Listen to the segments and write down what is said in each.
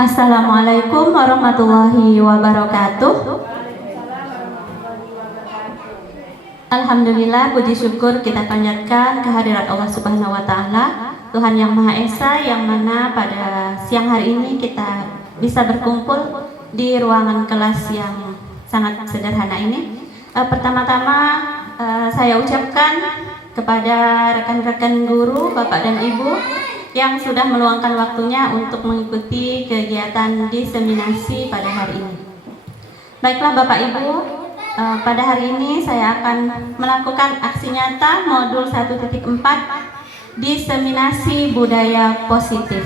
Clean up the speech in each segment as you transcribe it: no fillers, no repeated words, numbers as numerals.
Assalamualaikum warahmatullahi wabarakatuh. Alhamdulillah, puji syukur kita panjatkan kehadirat Allah Subhanahu wa Ta'ala, Tuhan yang Maha Esa, yang mana pada siang hari ini kita bisa berkumpul di ruangan kelas yang sangat sederhana ini. Pertama-tama saya ucapkan kepada rekan-rekan guru, Bapak dan Ibu yang sudah meluangkan waktunya untuk mengikuti kegiatan diseminasi pada hari ini. Baiklah Bapak Ibu, pada hari ini saya akan melakukan aksi nyata modul 1.4 diseminasi budaya positif.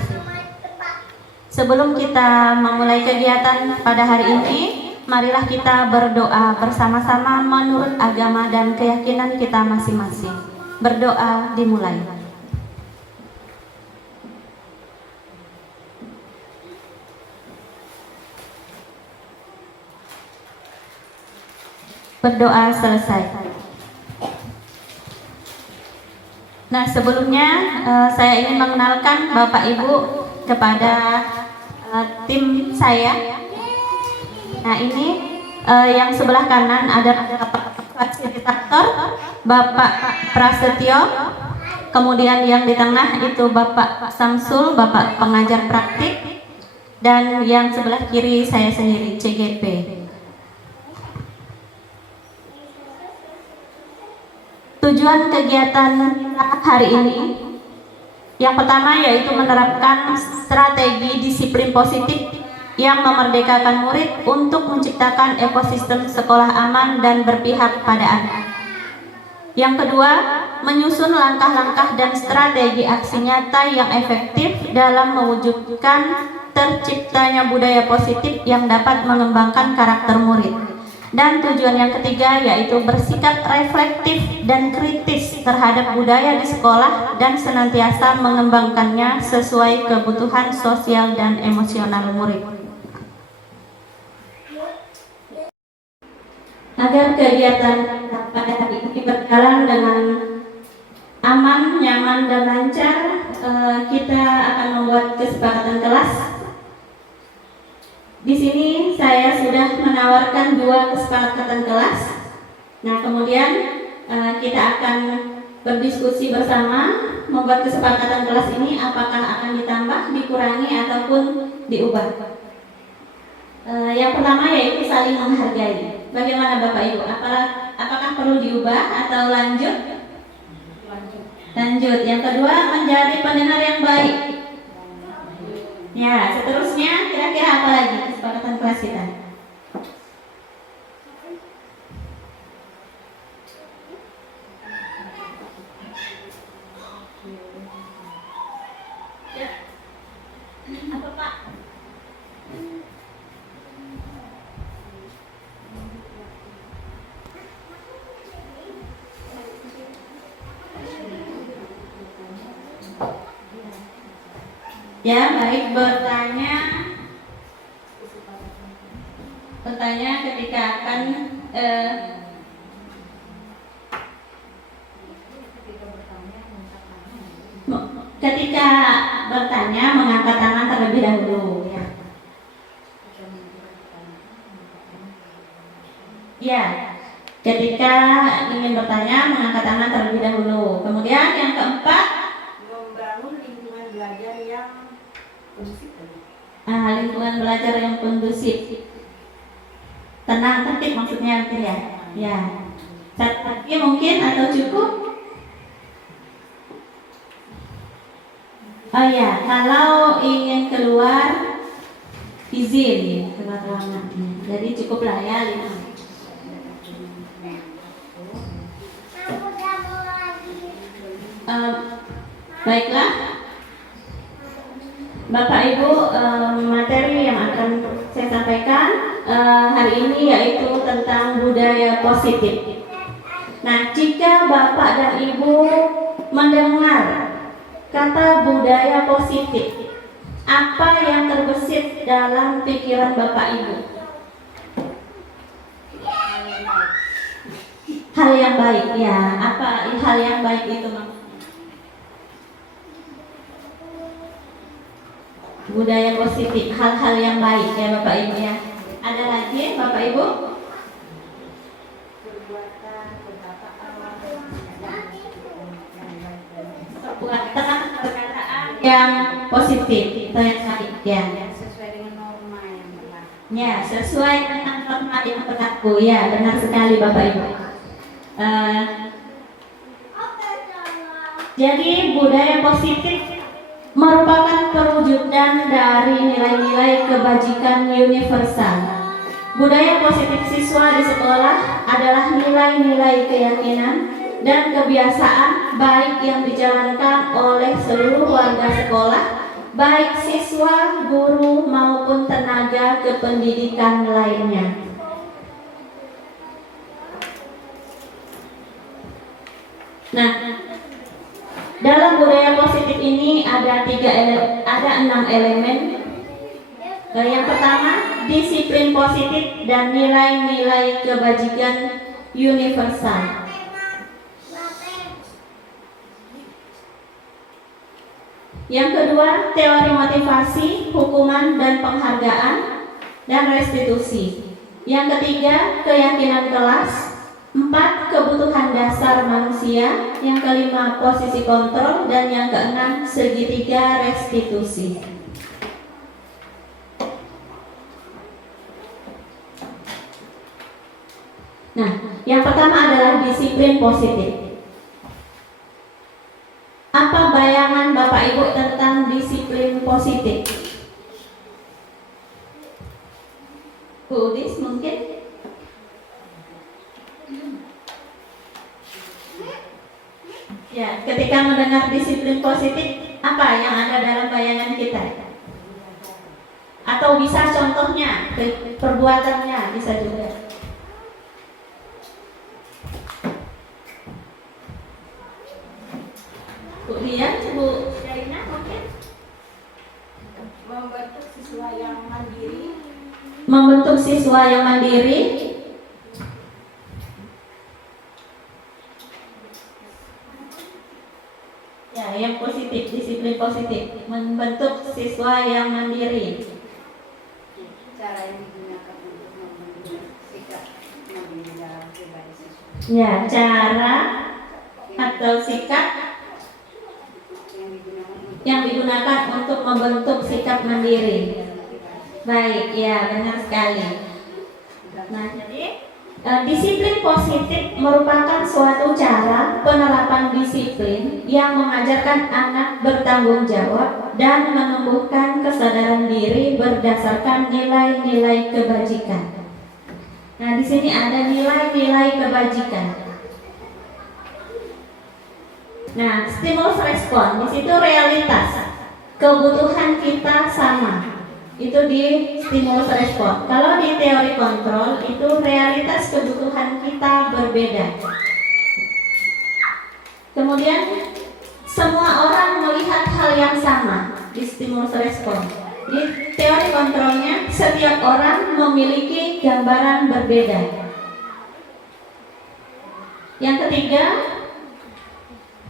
Sebelum kita memulai kegiatan pada hari ini, marilah kita berdoa bersama-sama menurut agama dan keyakinan kita masing-masing. Berdoa dimulai. Berdoa selesai. Nah, sebelumnya saya ingin mengenalkan Bapak Ibu kepada tim saya. Nah, ini yang sebelah kanan ada fasilitator Bapak Prasetyo, kemudian yang di tengah itu Bapak Samsul, Bapak pengajar praktik, dan yang sebelah kiri saya sendiri, CGP. Tujuan kegiatan hari ini yang pertama yaitu menerapkan strategi disiplin positif yang memerdekakan murid untuk menciptakan ekosistem sekolah aman dan berpihak pada anak. Yang kedua, menyusun langkah-langkah dan strategi aksi nyata yang efektif dalam mewujudkan terciptanya budaya positif yang dapat mengembangkan karakter murid. Dan tujuan yang ketiga yaitu bersikap reflektif dan kritis terhadap budaya di sekolah dan senantiasa mengembangkannya sesuai kebutuhan sosial dan emosional murid. Agar kegiatan pada hari ini berjalan dengan aman, nyaman, dan lancar, kita akan membuat kesepakatan kelas. Di sini saya sudah menawarkan 2 kesepakatan kelas. Nah, kemudian kita akan berdiskusi bersama membuat kesepakatan kelas ini apakah akan ditambah, dikurangi, ataupun diubah. Yang pertama yaitu saling menghargai. Bagaimana Bapak Ibu? Apakah perlu diubah atau lanjut? Lanjut. Yang kedua, menjadi pendengar yang baik. Ya, seterusnya kira-kira apa lagi kesepakatan kelas kita? Ya. Apa Pak? Ya, baik, bertanya ketika akan ketika bertanya mengangkat tangan terlebih dahulu, ya. Ya, ketika ingin bertanya mengangkat tangan terlebih dahulu. Kemudian yang keempat, membangun lingkungan belajar yang kondusif. Lingkungan belajar yang kondusif. Tenang, tertib maksudnya ya. Ya. Satu lagi mungkin atau cukup? Oh ya, kalau ingin keluar izin keluar ruangan. Jadi cukuplah ya 5. Baiklah, Bapak Ibu, materi yang akan saya sampaikan hari ini yaitu tentang budaya positif. Nah, jika Bapak dan Ibu mendengar kata budaya positif, apa yang terbesit dalam pikiran Bapak Ibu? Hal yang baik, ya. Apa hal yang baik itu maksudnya? budaya positif, hal-hal yang baik ya Bapak Ibu ya. Ada lagi Bapak Ibu? Perbuatan perkataan yang positif atau yang baik ya. Sesuai dengan norma yang berlaku. Ya, sesuai dengan norma yang berlaku ya, benar sekali Bapak Ibu. Jadi budaya positif merupakan perwujudan dari nilai-nilai kebajikan universal. Budaya positif siswa di sekolah adalah nilai-nilai keyakinan dan kebiasaan baik yang dijalankan oleh seluruh warga sekolah, baik siswa, guru maupun tenaga kependidikan lainnya. Nah, dalam budaya positif ini ada 6 elemen. Yang pertama, disiplin positif dan nilai-nilai kebajikan universal. Yang kedua, teori motivasi, hukuman dan penghargaan dan restitusi. Yang ketiga, keyakinan kelas. 4. Kebutuhan dasar manusia. Yang kelima, posisi kontrol. Dan yang keenam, segitiga restitusi. Nah, yang pertama adalah disiplin positif. Apa bayangan Bapak Ibu tentang disiplin positif? Bu Udis mungkin? Ya, ketika mendengar disiplin positif, apa yang ada dalam bayangan kita? Atau bisa contohnya, perbuatannya bisa juga. Bu Lian, Bu Jaina mungkin? Membentuk siswa yang mandiri. Membentuk siswa yang mandiri. Ya, yang positif, disiplin positif, membentuk siswa yang mandiri. Cara yang digunakan untuk membentuk sikap mandiri dalam pribadi siswa. Ya, cara atau sikap yang digunakan untuk membentuk sikap mandiri. Baik, ya benar sekali. Nah, jadi disiplin positif merupakan suatu cara penerapan disiplin yang mengajarkan anak bertanggung jawab dan menumbuhkan kesadaran diri berdasarkan nilai-nilai kebajikan. Nah, di sini ada nilai-nilai kebajikan. Nah, stimulus respon di situ realitas, kebutuhan kita sama. Itu di stimulus respon. Kalau di teori kontrol itu realitas kebutuhan kita berbeda. Kemudian semua orang melihat hal yang sama di stimulus respon. Di teori kontrolnya setiap orang memiliki gambaran berbeda. Yang ketiga,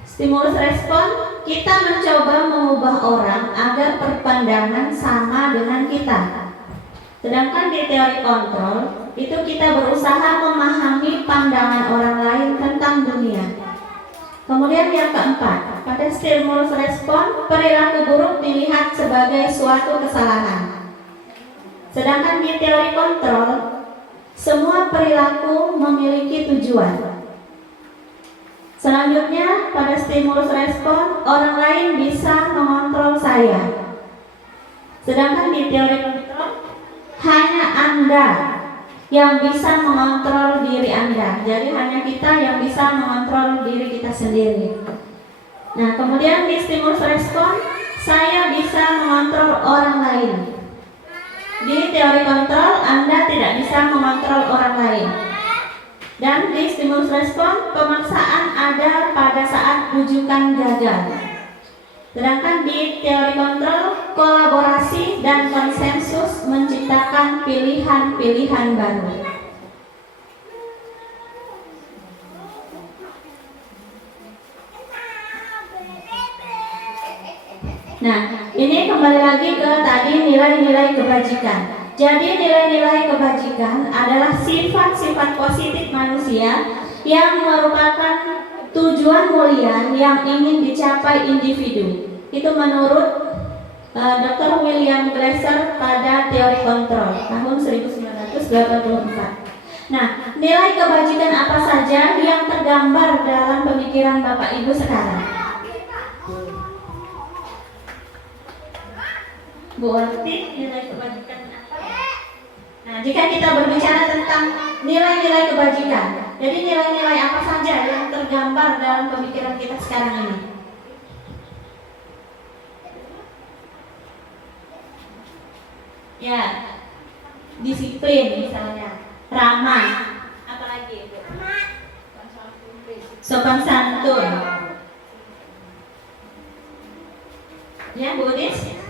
stimulus respon, kita mencoba mengubah orang agar berpandangan sama dengan kita. Sedangkan di teori kontrol, itu kita berusaha memahami pandangan orang lain tentang dunia. Kemudian yang keempat, pada stimulus respon, perilaku buruk dilihat sebagai suatu kesalahan. Sedangkan di teori kontrol, semua perilaku memiliki tujuan. Selanjutnya, pada stimulus respon, orang lain bisa mengontrol saya. Sedangkan di teori kontrol, hanya Anda yang bisa mengontrol diri Anda. Jadi hanya kita yang bisa mengontrol diri kita sendiri. Nah, kemudian di stimulus respon, saya bisa mengontrol orang lain. Di teori kontrol, Anda tidak bisa mengontrol orang lain. Dan di stimulus respon, pemaksaan ada pada saat rujukan gagal. Sedangkan di teori kontrol, kolaborasi dan konsensus menciptakan pilihan-pilihan baru. Nah, ini kembali lagi ke tadi nilai-nilai kebajikan. Jadi nilai-nilai kebajikan adalah sifat-sifat positif manusia yang merupakan tujuan mulia yang ingin dicapai individu. Itu menurut Dr. William Glasser pada teori kontrol tahun 1984. Nah, nilai kebajikan apa saja yang tergambar dalam pemikiran Bapak Ibu sekarang? Bu Orti, nilai kebajikan apa? Nah, jika kita berbicara tentang nilai-nilai kebajikan, jadi nilai-nilai apa saja yang tergambar dalam pemikiran kita sekarang ini? Ya, disiplin misalnya, ramah, apalagi itu? Sopan santun. Ya, Bu Udis?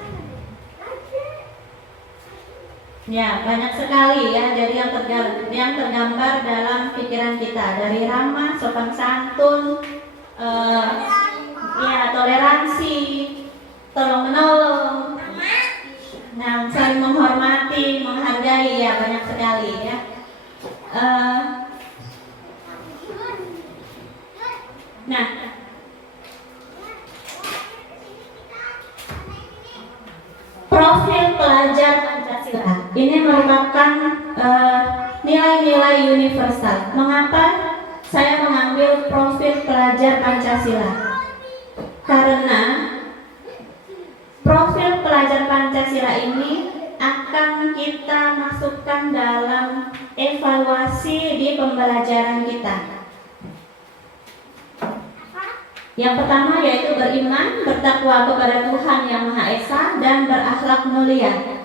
Ya, banyak sekali ya. Jadi yang tergambar dalam pikiran kita dari ramah, sopan santun, ya toleransi, tolong menolong, nah saling menghormati, menghargai, ya banyak sekali ya. Nah, profil pelajar Pancasila ini merupakan nilai-nilai universal. Mengapa saya mengambil profil pelajar Pancasila? Karena profil pelajar Pancasila ini akan kita masukkan dalam evaluasi di pembelajaran kita. Yang pertama yaitu beriman, bertakwa kepada Tuhan Yang Maha Esa, dan berakhlak mulia.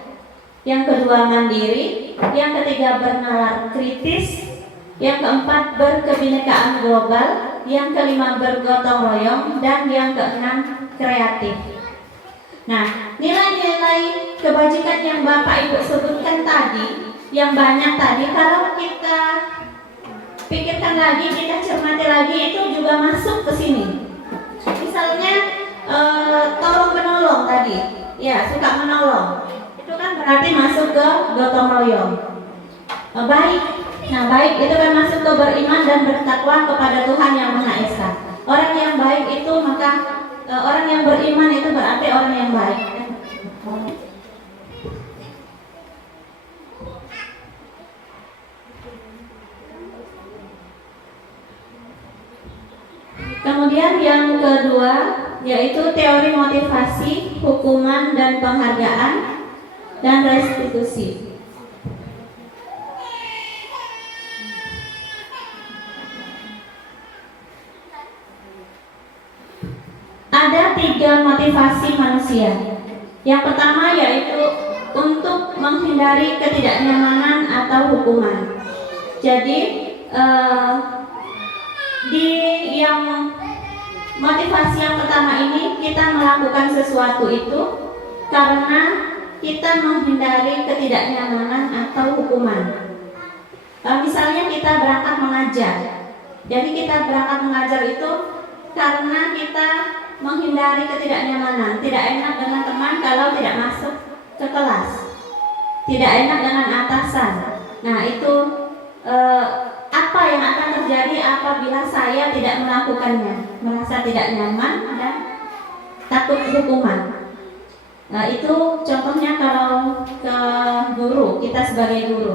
Yang kedua mandiri, yang ketiga bernalar kritis, yang keempat berkebinekaan global, yang kelima bergotong royong, dan yang keenam kreatif. Nah, nilai-nilai kebajikan yang Bapak Ibu sebutkan tadi, yang banyak tadi, kalau kita pikirkan lagi, kita cermati lagi, itu juga masuk ke sini. Misalnya tolong menolong tadi, ya suka menolong, itu kan berarti masuk ke gotong royong. Baik, nah baik itu kan masuk ke beriman dan bertakwa kepada Tuhan Yang Maha Esa. Orang yang baik itu maka orang yang beriman itu berarti orang yang baik. Kemudian yang kedua yaitu teori motivasi, hukuman dan penghargaan dan restitusi. Ada 3 motivasi manusia. Yang pertama yaitu untuk menghindari ketidaknyamanan atau hukuman. Jadi di yang motivasi yang pertama ini kita melakukan sesuatu itu karena kita menghindari ketidaknyamanan atau hukuman. Misalnya kita berangkat mengajar. Jadi kita berangkat mengajar itu karena kita menghindari ketidaknyamanan. Tidak enak dengan teman kalau tidak masuk ke kelas. Tidak enak dengan atasan. Nah itu apa yang akan terjadi apabila saya tidak melakukannya, merasa tidak nyaman dan takut hukuman. Nah itu contohnya kalau ke guru, kita sebagai guru.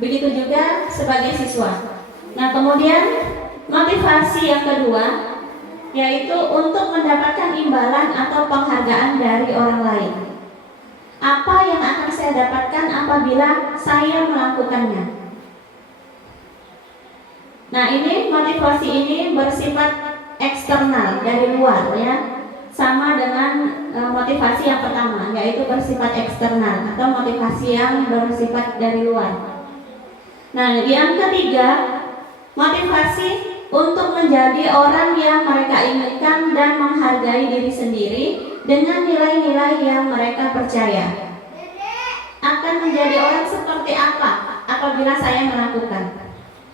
Begitu juga sebagai siswa. Nah kemudian motivasi yang kedua yaitu untuk mendapatkan imbalan atau penghargaan dari orang lain. Apa yang akan saya dapatkan apabila saya melakukannya? Nah ini motivasi ini bersifat eksternal dari luar ya, sama dengan motivasi yang pertama yaitu bersifat eksternal atau motivasi yang bersifat dari luar. Nah yang ketiga motivasi untuk menjadi orang yang mereka inginkan dan menghargai diri sendiri dengan nilai-nilai yang mereka percaya. Akan menjadi orang seperti apa apabila saya melakukan.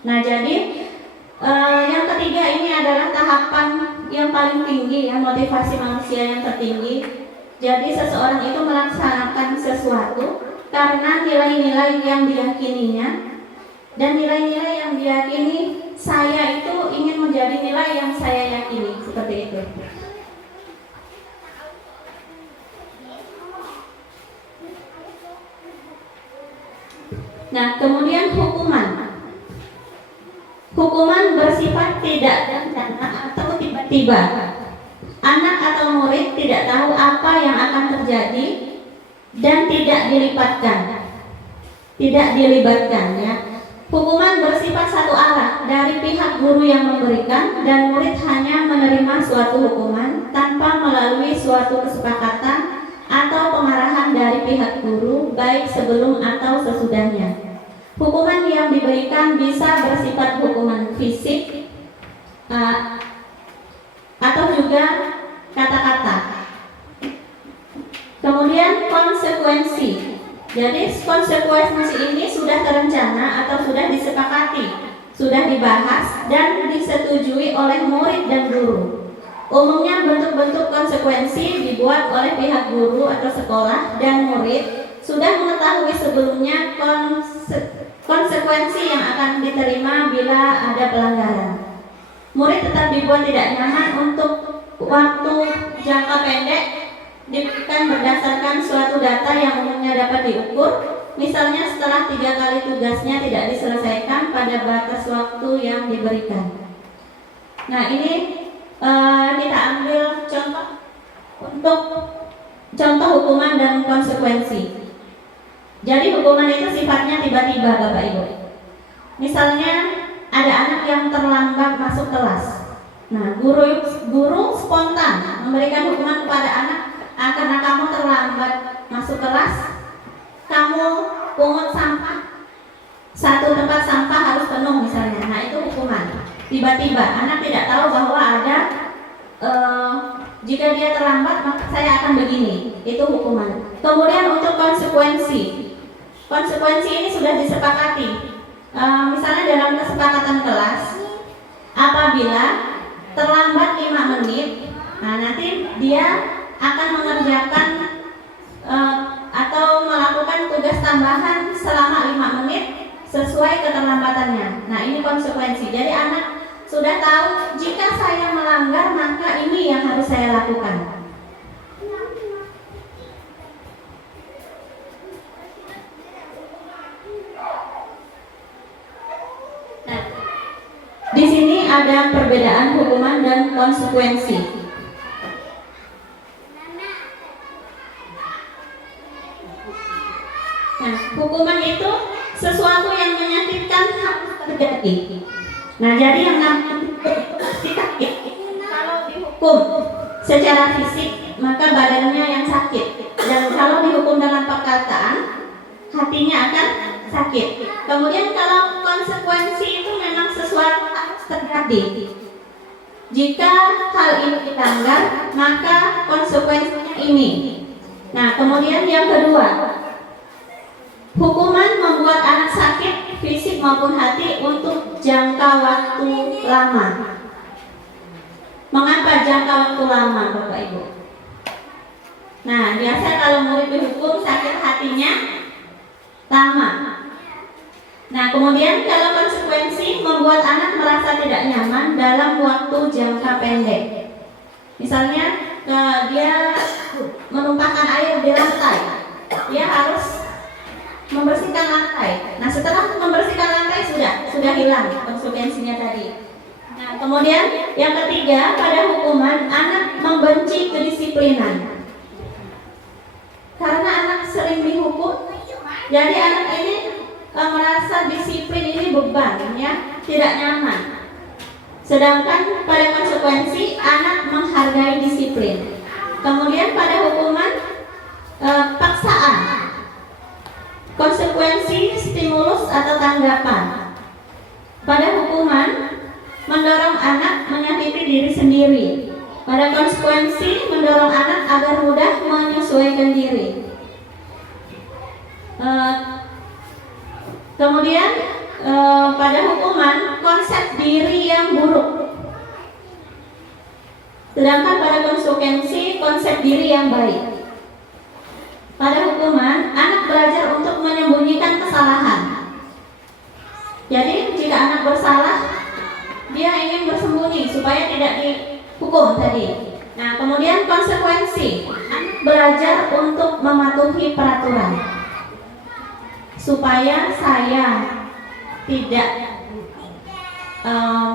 Nah jadi yang ketiga ini adalah tahapan yang paling tinggi ya, motivasi manusia yang tertinggi, Jadi seseorang itu melaksanakan sesuatu karena nilai-nilai yang diyakininya, dan nilai-nilai yang diyakini saya itu ingin menjadi nilai yang saya yakini, seperti itu. Nah, kemudian hukuman. Hukuman bersifat tidak berencana atau tiba-tiba. Anak atau murid tidak tahu apa yang akan terjadi dan tidak dilibatkan ya. Hukuman bersifat satu arah dari pihak guru yang memberikan, dan murid hanya menerima suatu hukuman tanpa melalui suatu kesepakatan atau pengarahan dari pihak guru, baik sebelum atau sesudahnya. Hukuman yang diberikan bisa bersifat hukuman fisik atau juga kata-kata. Kemudian konsekuensi. Jadi konsekuensi ini sudah terencana atau sudah disepakati, sudah dibahas dan disetujui oleh murid dan guru. Umumnya bentuk-bentuk konsekuensi dibuat oleh pihak guru atau sekolah, dan murid sudah mengetahui sebelumnya konsekuensi yang akan diterima bila ada pelanggaran. Murid tetap dibuat tidak nyaman untuk waktu jangka pendek diberikan berdasarkan suatu data yang umumnya dapat diukur. Misalnya setelah 3 kali tugasnya tidak diselesaikan pada batas waktu yang diberikan. Nah, ini kita ambil contoh untuk contoh hukuman dan konsekuensi. Jadi hukuman itu sifatnya tiba-tiba, Bapak Ibu. Misalnya ada anak yang terlambat masuk kelas. Nah, guru spontan memberikan hukuman kepada anak, karena kamu terlambat masuk kelas, kamu pungut sampah, satu tempat sampah harus penuh misalnya. Nah, itu hukuman tiba-tiba. Anak tidak tahu bahwa ada jika dia terlambat maka saya akan begini. Itu hukuman. Kemudian untuk konsekuensi ini sudah disepakati. Misalnya dalam kesepakatan kelas, apabila terlambat 5 menit, nah nanti dia akan mengerjakan atau melakukan tugas tambahan selama 5 menit sesuai keterlambatannya. Nah, ini konsekuensi. Jadi anak sudah tahu jika saya melanggar maka ini yang harus saya lakukan. Nah, di sini ada perbedaan hukuman dan konsekuensi. Nah, hukuman itu sesuatu yang menyakitkan harus terjadi. Nah, jadi yang namanya sakit, kalau dihukum secara fisik maka badannya yang sakit, dan kalau dihukum dalam perkataan hatinya akan sakit. Kemudian kalau konsekuensi itu memang sesuatu harus terjadi. Jika hal ini dilanggar maka konsekuensinya ini. Nah, kemudian yang kedua, hukuman membuat anak sakit fisik maupun hati untuk jangka waktu lama. Mengapa jangka waktu lama, Bapak Ibu? Nah, biasa kalau murid dihukum sakit hatinya lama. Nah, kemudian kalau konsekuensi membuat anak merasa tidak nyaman dalam waktu jangka pendek. Misalnya dia menumpahkan air di lantai, dia harus membersihkan lantai. Nah, setelah membersihkan lantai sudah hilang konsekuensinya tadi. Nah, kemudian yang ketiga, pada hukuman anak membenci kedisiplinan. Karena anak sering dihukum, jadi anak ini merasa disiplin ini beban, ya, tidak nyaman. Sedangkan pada konsekuensi anak menghargai disiplin. Kemudian pada hukuman paksaan, konsekuensi stimulus atau tanggapan. Pada hukuman mendorong anak menyakiti diri sendiri. Pada konsekuensi mendorong anak agar mudah menyesuaikan diri. Kemudian pada hukuman konsep diri yang buruk. Sedangkan pada konsekuensi konsep diri yang baik. pada hukuman, anak belajar untuk menyembunyikan kesalahan. Jadi jika anak bersalah, dia ingin bersembunyi supaya tidak dihukum tadi. Nah, kemudian konsekuensi, anak belajar untuk mematuhi peraturan. Supaya saya tidak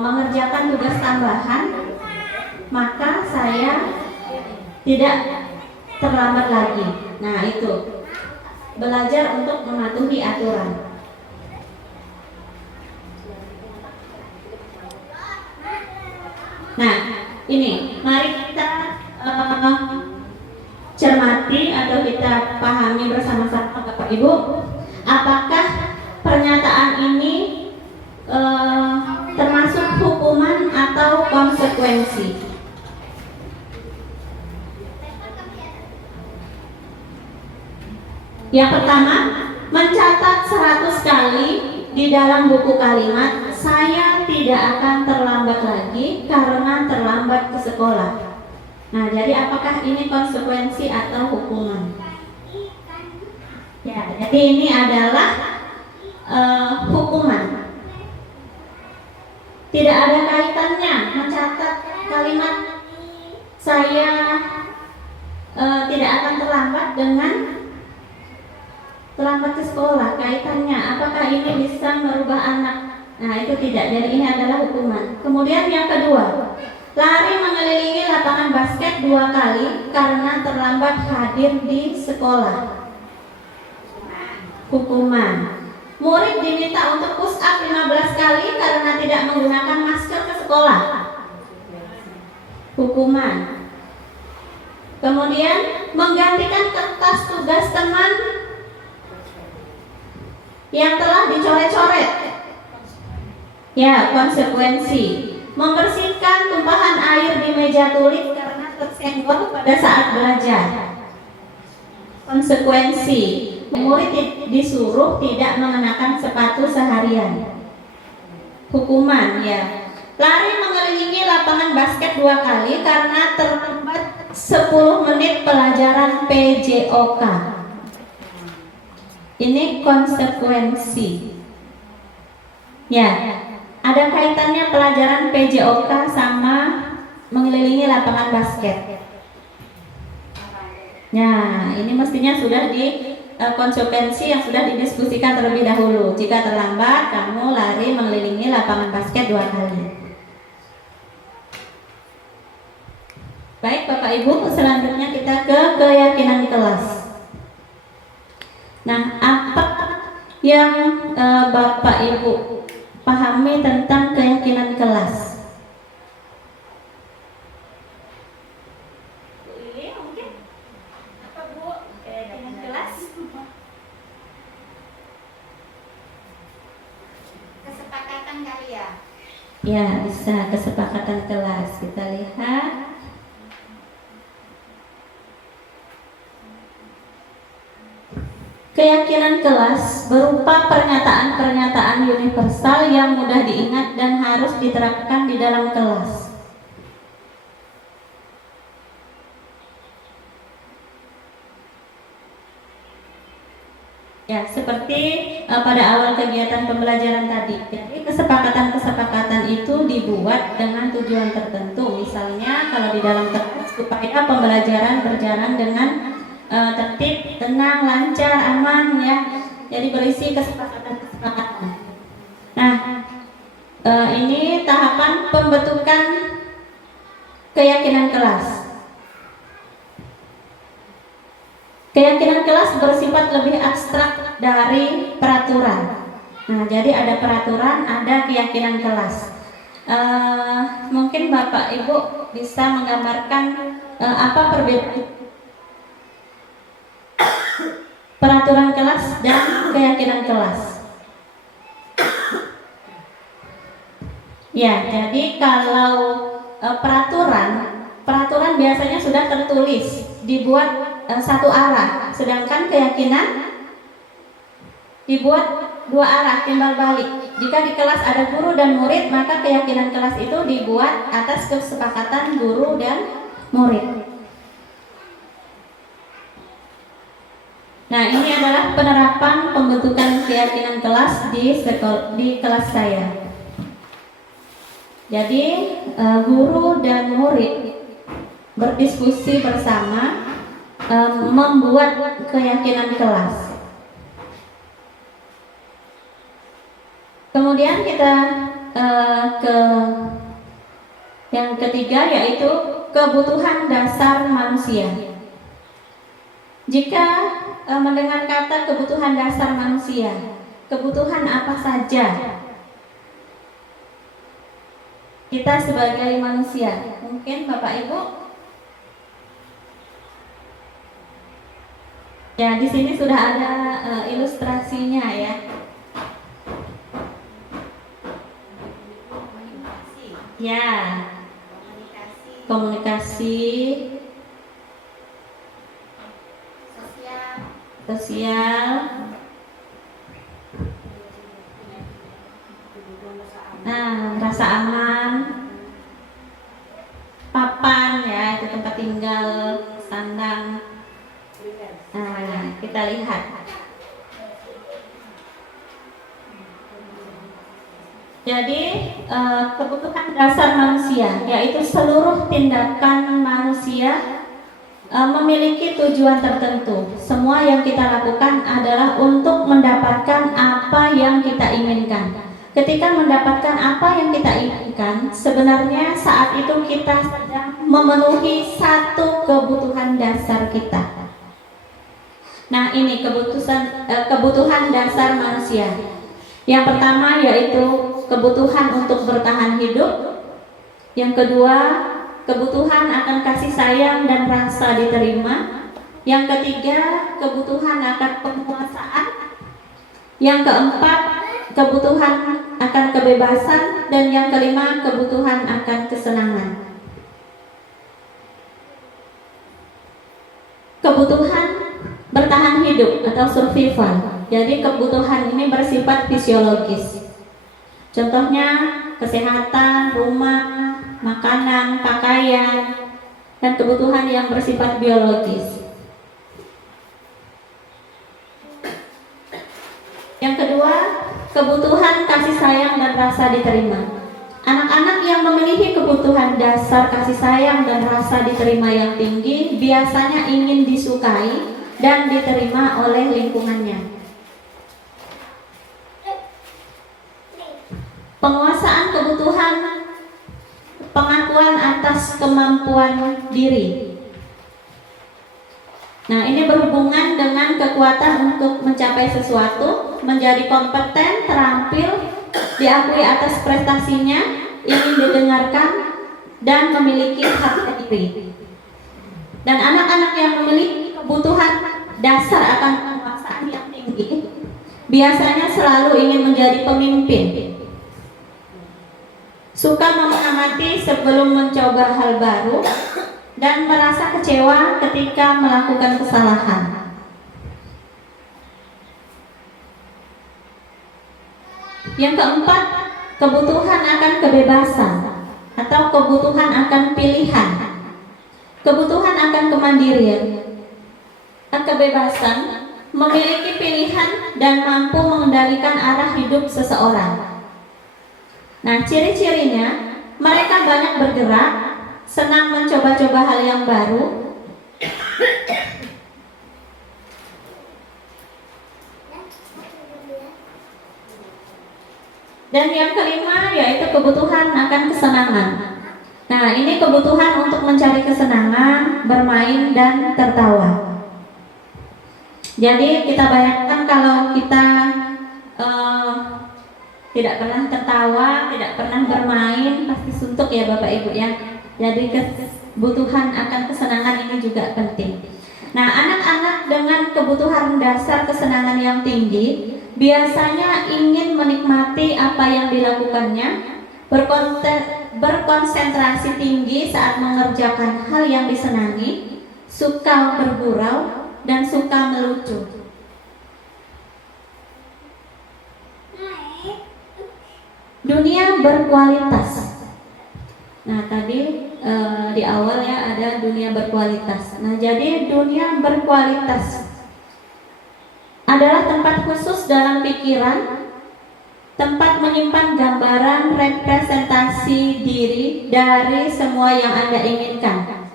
mengerjakan tugas tambahan, maka saya tidak terlambat lagi. Nah, itu belajar untuk mematuhi aturan. Nah, ini mari kita cermati atau kita pahami bersama-sama Bapak Ibu, apakah pernyataan ini termasuk hukuman atau konsekuensi. Yang pertama, mencatat 100 kali di dalam buku kalimat, saya tidak akan terlambat lagi karena terlambat ke sekolah. Nah, jadi apakah ini konsekuensi atau hukuman? Ya, jadi ini adalah hukuman. Tidak ada kaitannya mencatat kalimat saya tidak akan terlambat dengan terlambat ke sekolah. Kaitannya, apakah ini bisa merubah anak? Nah, itu tidak. Jadi ini adalah hukuman. Kemudian yang kedua, lari mengelilingi lapangan basket 2 kali karena terlambat hadir di sekolah. Hukuman. Murid diminta untuk push up 15 kali karena tidak menggunakan masker ke sekolah. Hukuman. Kemudian menggantikan kertas tugas teman yang telah dicoret-coret. Ya, konsekuensi. Membersihkan tumpahan air di meja tulis karena tersenggol pada saat belajar. Konsekuensi. Murid disuruh tidak mengenakan sepatu seharian. Hukuman, ya. Lari mengelilingi lapangan basket 2 kali karena terlambat 10 menit pelajaran PJOK. Ini konsekuensi. Ya, ada kaitannya pelajaran PJOK sama mengelilingi lapangan basket. Nah, ini mestinya sudah di konsekuensi yang sudah didiskusikan terlebih dahulu. Jika terlambat, kamu lari mengelilingi lapangan basket 2 kali. Baik Bapak Ibu, selanjutnya kita ke keyakinan kelas. Nah, apa yang Bapak Ibu pahami tentang keyakinan kelas? Bu Lili mungkin? Apa Bu? Keyakinan kelas? Kesepakatan kali ya? Ya, bisa kesepakatan kelas. Kita lihat. Keyakinan kelas berupa pernyataan-pernyataan universal yang mudah diingat dan harus diterapkan di dalam kelas. Ya, seperti pada awal kegiatan pembelajaran tadi. Jadi kesepakatan-kesepakatan itu dibuat dengan tujuan tertentu. Misalnya kalau di dalam kelas supaya pembelajaran berjalan dengan tertib, tenang, lancar, aman, ya. Jadi berisi kesepakatan-kesepakatan. Nah, ini tahapan pembentukan keyakinan kelas. Keyakinan kelas bersifat lebih abstrak dari peraturan. Nah, jadi ada peraturan, ada keyakinan kelas. Mungkin Bapak Ibu bisa menggambarkan apa perbedaan peraturan kelas dan keyakinan kelas. Ya, jadi kalau peraturan biasanya sudah tertulis, dibuat satu arah, sedangkan keyakinan dibuat 2 arah, timbal balik. Jika di kelas ada guru dan murid, maka keyakinan kelas itu dibuat atas kesepakatan guru dan murid. Nah, ini adalah penerapan pembentukan keyakinan kelas di kelas saya. Jadi, guru dan murid berdiskusi bersama membuat keyakinan kelas. Kemudian kita ke yang ketiga, yaitu kebutuhan dasar manusia. Jika mendengar kata kebutuhan dasar manusia, kebutuhan apa saja kita sebagai manusia? Mungkin Bapak Ibu, ya di sini sudah ada ilustrasinya ya. Ya, komunikasi, sosial, nah, rasa aman, papan ya, itu tempat tinggal, sandang. Nah, kita lihat. Jadi kebutuhan dasar manusia, yaitu seluruh tindakan manusia memiliki tujuan tertentu. Semua yang kita lakukan adalah untuk mendapatkan apa yang kita inginkan. Ketika mendapatkan apa yang kita inginkan, sebenarnya saat itu kita sedang memenuhi satu kebutuhan dasar kita. Nah, ini kebutuhan dasar manusia. Yang pertama yaitu kebutuhan untuk bertahan hidup. Yang kedua, kebutuhan akan kasih sayang dan rasa diterima. Yang ketiga, kebutuhan akan penguasaan. Yang keempat, kebutuhan akan kebebasan. Dan yang kelima, kebutuhan akan kesenangan. Kebutuhan bertahan hidup atau survival. Jadi kebutuhan ini bersifat fisiologis. Contohnya kesehatan, rumah, makanan, pakaian, dan kebutuhan yang bersifat biologis. Yang kedua, kebutuhan kasih sayang dan rasa diterima. Anak-anak yang memiliki kebutuhan dasar kasih sayang dan rasa diterima yang tinggi biasanya ingin disukai dan diterima oleh lingkungannya. Penguasaan kebutuhan, pengakuan atas kemampuan diri. Nah, ini berhubungan dengan kekuatan untuk mencapai sesuatu, menjadi kompeten, terampil, diakui atas prestasinya, ingin didengarkan, dan memiliki harga diri. Dan anak-anak yang memiliki kebutuhan dasar akan penguasaan yang tinggi biasanya selalu ingin menjadi pemimpin, suka mengamati sebelum mencoba hal baru, dan merasa kecewa ketika melakukan kesalahan. Yang keempat, kebutuhan akan kebebasan atau kebutuhan akan pilihan. Kebutuhan akan kemandirian. Kebebasan, memiliki pilihan dan mampu mengendalikan arah hidup seseorang. Nah, ciri-cirinya, mereka banyak bergerak, senang mencoba-coba hal yang baru, dan yang kelima yaitu kebutuhan akan kesenangan. Nah, ini kebutuhan untuk mencari kesenangan, bermain, dan tertawa. Jadi kita bayangkan kalau kita tidak pernah tertawa, tidak pernah bermain, pasti suntuk ya Bapak Ibu ya. Jadi kebutuhan akan kesenangan ini juga penting. Nah, anak-anak dengan kebutuhan dasar kesenangan yang tinggi biasanya ingin menikmati apa yang dilakukannya, berkonsentrasi tinggi saat mengerjakan hal yang disenangi, suka bergurau, dan suka melucu. Dunia berkualitas. Nah, tadi di awal ya ada dunia berkualitas. Nah, jadi dunia berkualitas adalah tempat khusus dalam pikiran, tempat menyimpan gambaran representasi diri dari semua yang Anda inginkan.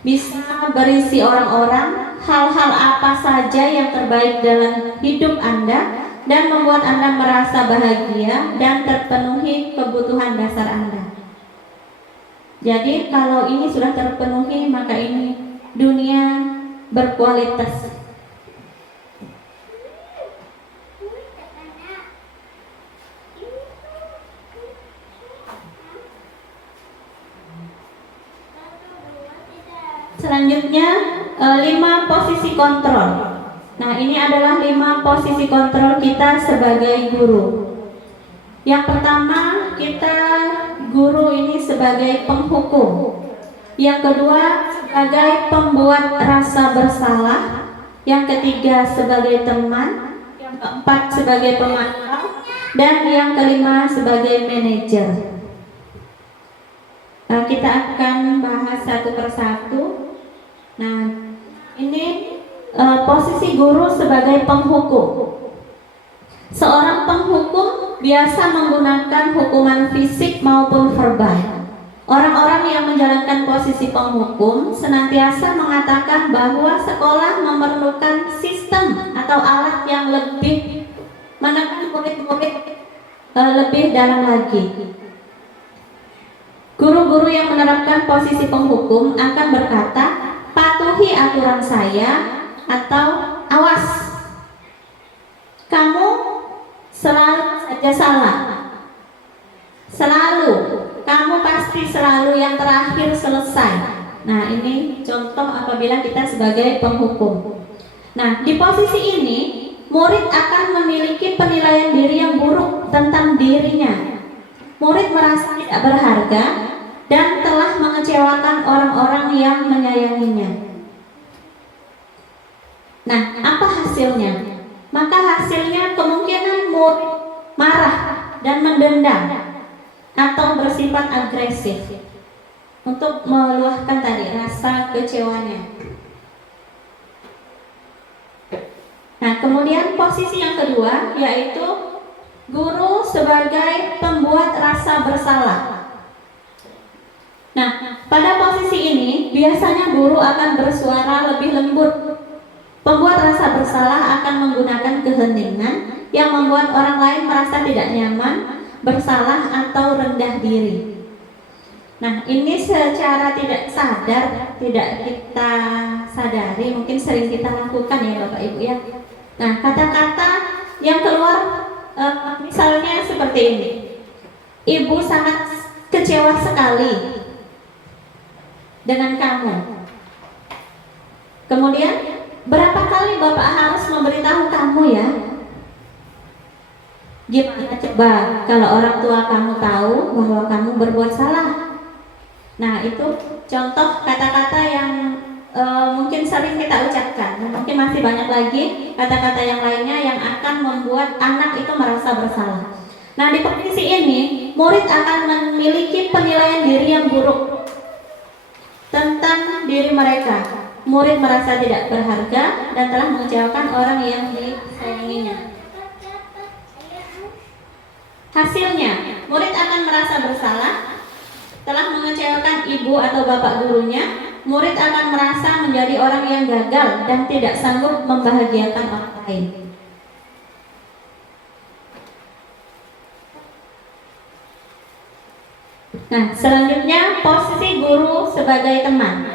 Bisa berisi orang-orang, hal-hal apa saja yang terbaik dalam hidup Anda dan membuat Anda merasa bahagia dan terpenuhi kebutuhan dasar Anda. Jadi kalau ini sudah terpenuhi, maka ini dunia berkualitas. Selanjutnya 5 posisi kontrol. Nah, ini adalah 5 posisi kontrol kita sebagai guru. Yang pertama, kita guru ini sebagai penghukum. Yang kedua, sebagai pembuat rasa bersalah. Yang ketiga, sebagai teman. Yang keempat, sebagai pemantau. Dan yang kelima, sebagai manajer. Kita akan bahas satu persatu. Nah, ini posisi guru sebagai penghukum. Seorang penghukum biasa menggunakan hukuman fisik maupun verbal. Orang-orang yang menjalankan posisi penghukum senantiasa mengatakan bahwa sekolah memerlukan sistem atau alat yang lebih menekan murid-murid lebih dalam lagi. Guru-guru yang menerapkan posisi penghukum akan berkata, patuhi aturan saya, atau awas, kamu selalu saja salah, selalu, kamu pasti selalu yang terakhir selesai. Nah, ini contoh apabila kita sebagai penghukum. Nah, di posisi ini murid akan memiliki penilaian diri yang buruk tentang dirinya. Murid merasa tidak berharga dan telah mengecewakan orang-orang yang menyayanginya. Nah, apa hasilnya? Maka hasilnya kemungkinan murid marah dan mendendam atau bersifat agresif untuk meluahkan tadi rasa kecewanya. Nah, kemudian posisi yang kedua yaitu guru sebagai pembuat rasa bersalah. Nah, pada posisi ini biasanya guru akan bersuara lebih lembut. Pembuat rasa bersalah akan menggunakan keheningan yang membuat orang lain merasa tidak nyaman, bersalah atau rendah diri. Nah, ini secara tidak sadar, tidak kita sadari, mungkin sering kita lakukan ya Bapak Ibu ya. Nah, kata-kata yang keluar misalnya seperti ini. Ibu sangat kecewa sekali dengan kamu. Kemudian, berapa kali Bapak harus memberitahu kamu ya? Gimana coba kalau orang tua kamu tahu bahwa kamu berbuat salah? Nah, itu contoh kata-kata yang mungkin sering kita ucapkan. Mungkin masih banyak lagi kata-kata yang lainnya yang akan membuat anak itu merasa bersalah. Nah, di posisi ini murid akan memiliki penilaian diri yang buruk tentang diri mereka. Murid merasa tidak berharga dan telah mengecewakan orang yang disayanginya. Hasilnya, murid akan merasa bersalah, telah mengecewakan ibu atau bapak gurunya. Murid akan merasa menjadi orang yang gagal dan tidak sanggup membahagiakan orang lain. Nah, selanjutnya posisi guru sebagai teman.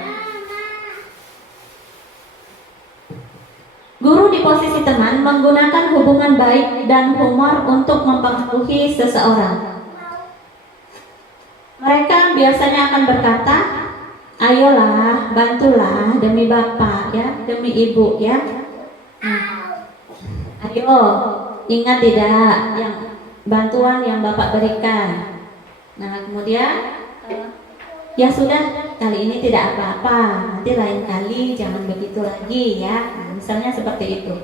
Guru di posisi teman menggunakan hubungan baik dan humor untuk mempengaruhi seseorang. Mereka biasanya akan berkata, ayolah, bantulah demi bapak ya, demi ibu ya. Ayo, ingat tidak yang bantuan yang bapak berikan. Nah, kemudian ya sudah, kali ini tidak apa-apa, nanti lain kali jangan begitu lagi ya. Nah, misalnya seperti itu.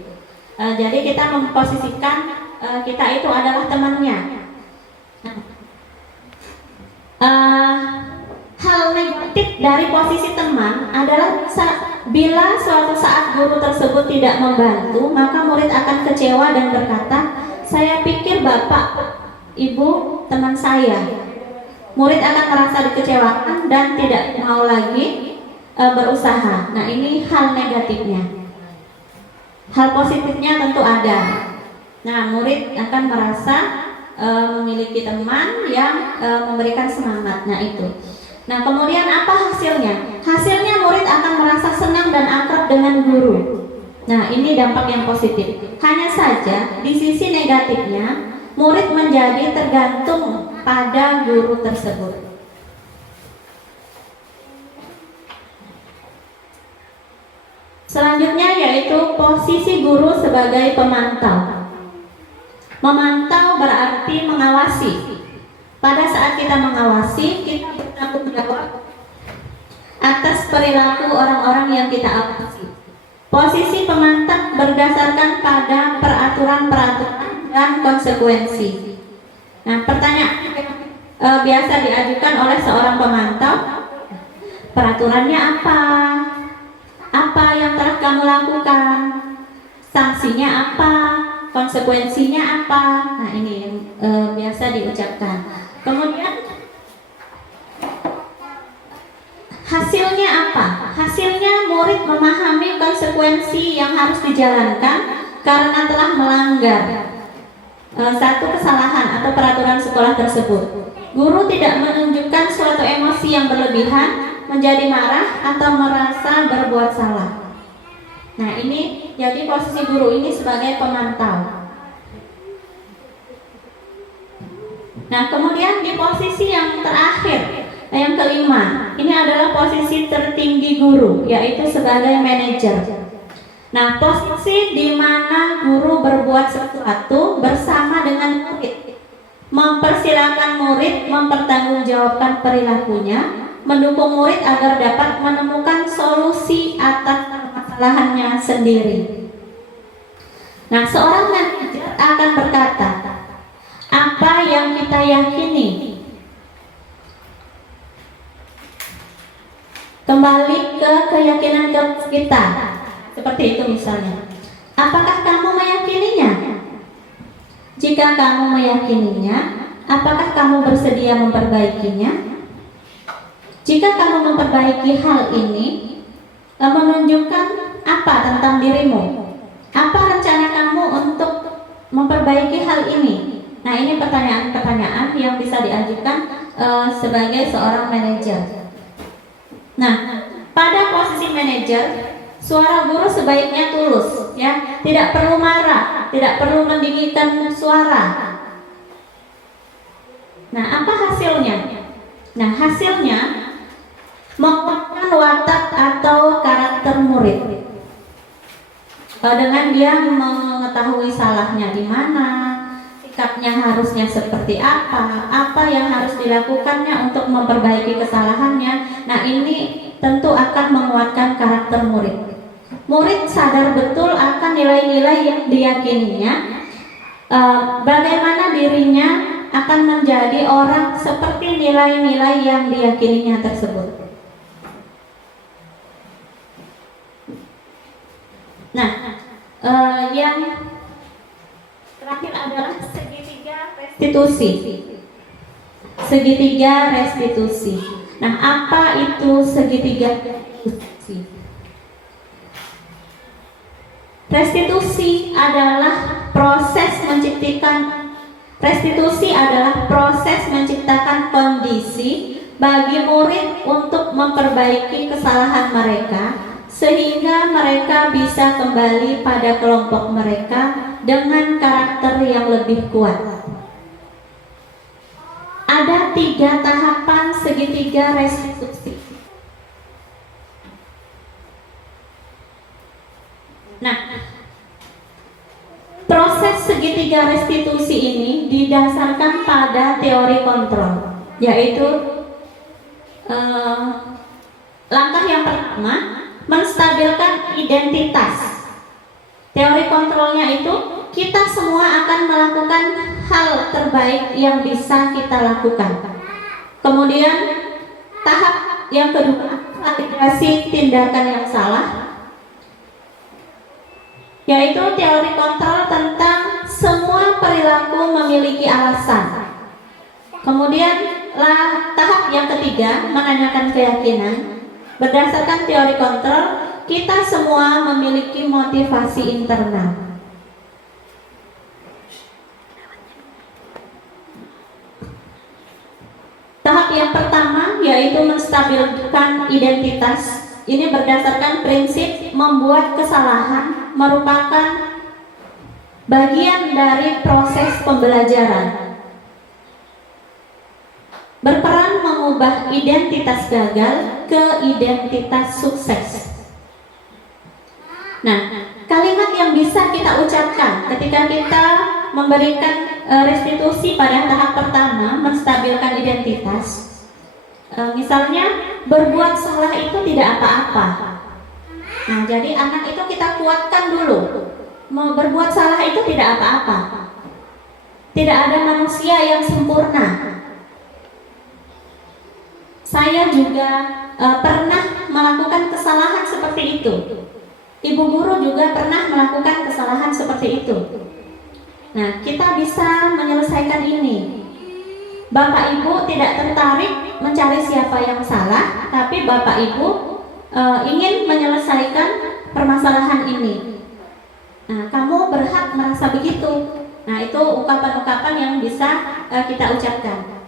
Jadi kita memposisikan kita itu adalah temannya. Nah, hal negatif dari posisi teman adalah bila suatu saat guru tersebut tidak membantu, maka murid akan kecewa dan berkata, saya pikir bapak, ibu, teman saya. Murid akan merasa dikecewakan dan tidak mau lagi berusaha. Nah, ini hal negatifnya. Hal positifnya tentu ada. Nah, murid akan merasa memiliki teman yang memberikan semangat. Nah, itu. Nah, kemudian apa hasilnya? Hasilnya murid akan merasa senang dan akrab dengan guru. Nah, ini dampak yang positif. Hanya saja di sisi negatifnya, murid menjadi tergantung pada guru tersebut. Selanjutnya yaitu posisi guru sebagai pemantau. Memantau berarti mengawasi. Pada saat kita mengawasi, kita bertanggung jawab atas perilaku orang-orang yang kita awasi. Posisi pemantau berdasarkan pada peraturan-peraturan dan konsekuensi. Nah, pertanyaan biasa diajukan oleh seorang pemantau, peraturannya apa? Apa yang telah kamu lakukan? Sanksinya apa? Konsekuensinya apa? Nah, ini yang biasa diucapkan. Kemudian hasilnya apa? Hasilnya murid memahami konsekuensi yang harus dijalankan karena telah melanggar satu kesalahan atau peraturan sekolah tersebut. Guru tidak menunjukkan suatu emosi yang berlebihan, menjadi marah atau merasa berbuat salah. Nah, ini jadi posisi guru ini sebagai pemantau. Nah, kemudian di posisi yang terakhir, yang kelima, ini adalah posisi tertinggi guru, yaitu sebagai manajer. Nah, posisi di mana guru berbuat sesuatu bersama dengan murid, mempersilahkan murid mempertanggungjawabkan perilakunya, mendukung murid agar dapat menemukan solusi atas permasalahannya sendiri. Nah, seorang manajer akan berkata, apa yang kita yakini? Kembali ke keyakinan kita. Seperti itu misalnya. Apakah kamu meyakininya? Jika kamu meyakininya, apakah kamu bersedia memperbaikinya? Jika kamu memperbaiki hal ini, menunjukkan apa tentang dirimu? Apa rencana kamu untuk memperbaiki hal ini? Nah, ini pertanyaan-pertanyaan yang bisa diajukan sebagai seorang manajer. Nah, pada posisi manajer, suara guru sebaiknya tulus, ya, tidak perlu marah, tidak perlu meninggikan suara. Nah, apa hasilnya? Nah, hasilnya menguatkan watak atau karakter murid. Dengan dia mengetahui salahnya di mana, sikapnya harusnya seperti apa yang harus dilakukannya untuk memperbaiki kesalahannya. Nah, ini tentu akan menguatkan karakter murid. Murid sadar betul akan nilai-nilai yang diyakininya, bagaimana dirinya akan menjadi orang seperti nilai-nilai yang diyakininya tersebut. Nah, yang terakhir adalah segitiga restitusi. Segitiga restitusi. Nah, apa itu segitiga restitusi? Restitusi adalah proses menciptakan kondisi bagi murid untuk memperbaiki kesalahan mereka, sehingga mereka bisa kembali pada kelompok mereka dengan karakter yang lebih kuat. Ada 3 tahapan segitiga restitusi. Nah, proses segitiga restitusi ini didasarkan pada teori kontrol, yaitu langkah yang pertama, menstabilkan identitas. Teori kontrolnya itu kita semua akan melakukan hal terbaik yang bisa kita lakukan. Kemudian Tahap yang kedua, validasi tindakan yang salah, yaitu teori kontrol tentang semua perilaku memiliki alasan. Kemudian tahap yang ketiga, menanyakan keyakinan. Berdasarkan teori kontrol, kita semua memiliki motivasi internal. Tahap yang pertama yaitu menstabilkan identitas. Ini berdasarkan prinsip membuat kesalahan merupakan bagian dari proses pembelajaran. Berperan mengubah identitas gagal ke identitas sukses. Nah, kalimat yang bisa kita ucapkan ketika kita memberikan restitusi pada tahap pertama, menstabilkan identitas. Misalnya, berbuat salah itu tidak apa-apa. Nah, jadi anak itu kita kuatkan dulu. Mau berbuat salah itu tidak apa-apa. Tidak ada manusia yang sempurna. Saya juga pernah melakukan kesalahan seperti itu. Ibu guru juga pernah melakukan kesalahan seperti itu. Nah, kita bisa menyelesaikan ini. Bapak Ibu tidak tertarik mencari siapa yang salah, tapi Bapak Ibu ingin menyelesaikan permasalahan ini. Nah, kamu berhak merasa begitu. Nah, itu ungkapan-ungkapan yang bisa kita ucapkan.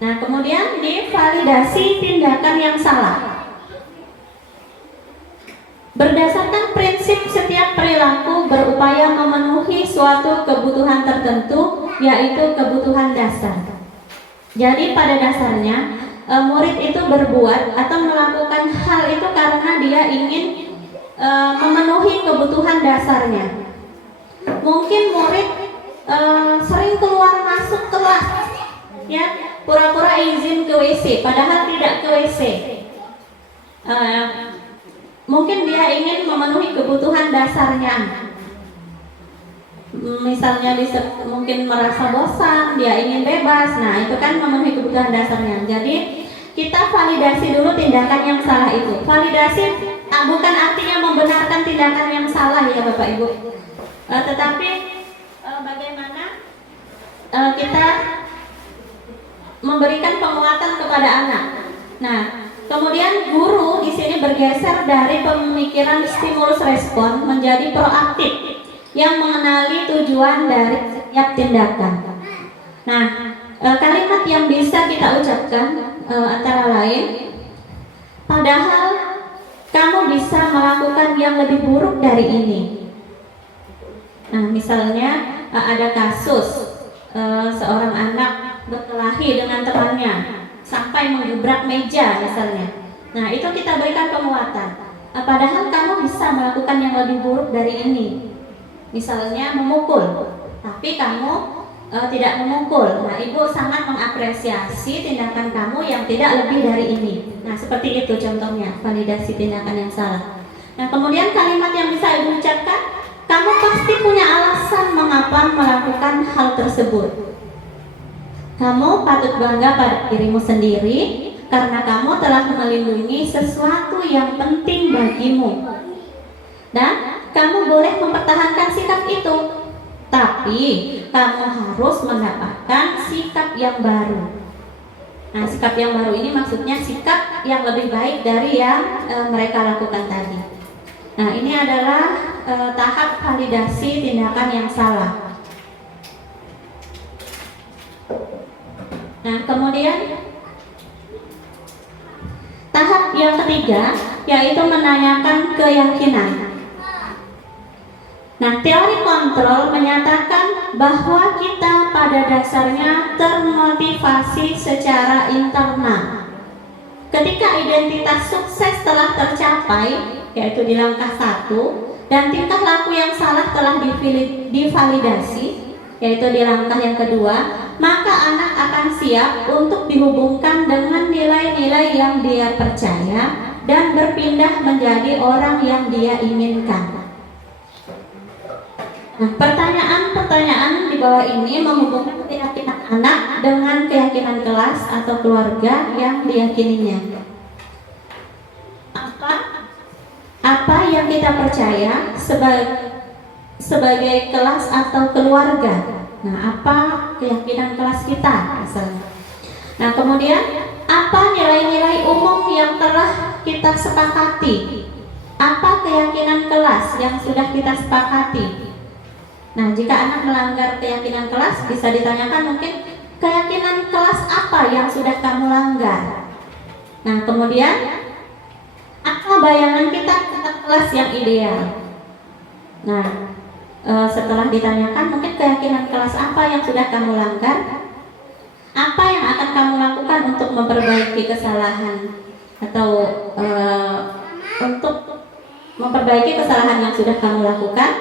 Nah, kemudian divalidasi tindakan yang salah. Berdasarkan prinsip setiap perilaku berupaya memenuhi suatu kebutuhan tertentu, yaitu kebutuhan dasar. Jadi pada dasarnya murid itu berbuat atau melakukan hal itu karena dia ingin memenuhi kebutuhan dasarnya. Mungkin murid sering keluar masuk kelas, ya, pura-pura izin ke WC padahal tidak ke WC. Mungkin dia ingin memenuhi kebutuhan dasarnya. Misalnya mungkin merasa bosan, dia ingin bebas. Nah, itu kan memenuhi kebutuhan dasarnya. Jadi kita validasi dulu tindakan yang salah itu. Validasi bukan artinya membenarkan tindakan yang salah ya Bapak Ibu. Tetapi bagaimana kita memberikan penguatan kepada anak. Nah, kemudian guru di sini bergeser dari pemikiran stimulus respon menjadi proaktif yang mengenali tujuan dari setiap tindakan. Nah, kalimat yang bisa kita ucapkan antara lain, padahal kamu bisa melakukan yang lebih buruk dari ini. Nah, misalnya ada kasus seorang anak berkelahi dengan temannya sampai menggebrak meja misalnya. Nah, itu kita berikan penguatan. Padahal kamu bisa melakukan yang lebih buruk dari ini. Misalnya memukul, tapi kamu tidak memukul. Nah, ibu sangat mengapresiasi tindakan kamu yang tidak lebih dari ini. Nah, seperti itu contohnya validasi tindakan yang salah. Nah, kemudian kalimat yang bisa ibu ucapkan, kamu pasti punya alasan mengapa melakukan hal tersebut. Kamu patut bangga pada dirimu sendiri karena kamu telah melindungi sesuatu yang penting bagimu. Dan kamu boleh mempertahankan sikap itu, tapi kamu harus mendapatkan sikap yang baru. Nah, sikap yang baru ini maksudnya sikap yang lebih baik dari yang mereka lakukan tadi. Nah, ini adalah tahap validasi tindakan yang salah. Nah, kemudian tahap yang ketiga yaitu menanyakan keyakinan. Nah, teori kontrol menyatakan bahwa kita pada dasarnya termotivasi secara internal. Ketika identitas sukses telah tercapai, yaitu di langkah 1, dan tingkah laku yang salah telah divalidasi, yaitu di langkah yang kedua, maka anak akan siap untuk dihubungkan dengan nilai-nilai yang dia percaya dan berpindah menjadi orang yang dia inginkan. Nah, pertanyaan-pertanyaan di bawah ini menghubungkan keyakinan anak dengan keyakinan kelas atau keluarga yang diyakininya. Apa yang kita percaya sebagai kelas atau keluarga. Nah, apa keyakinan kelas kita misalnya. Nah, kemudian apa nilai-nilai umum yang telah kita sepakati? Apa keyakinan kelas yang sudah kita sepakati? Nah, jika anak melanggar keyakinan kelas, bisa ditanyakan mungkin keyakinan kelas apa yang sudah kamu langgar? Nah, kemudian apa bayangan kita tentang kelas yang ideal? Nah, setelah ditanyakan mungkin keyakinan kelas apa yang sudah kamu langgar, apa yang akan kamu lakukan untuk memperbaiki kesalahan atau untuk memperbaiki kesalahan yang sudah kamu lakukan.